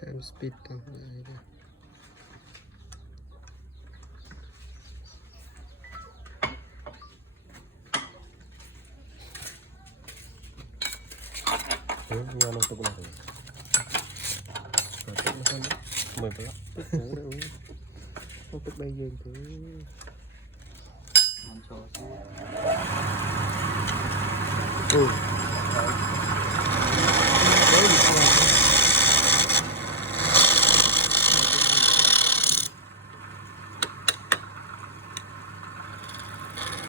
time speed tăng lại đây. Nhà nó tục nào rồi. Rồi tục nó hơn. Mời phải lắp tức cũ đấy. Nó tức đây dương cứ. Ăn cho. Ừ.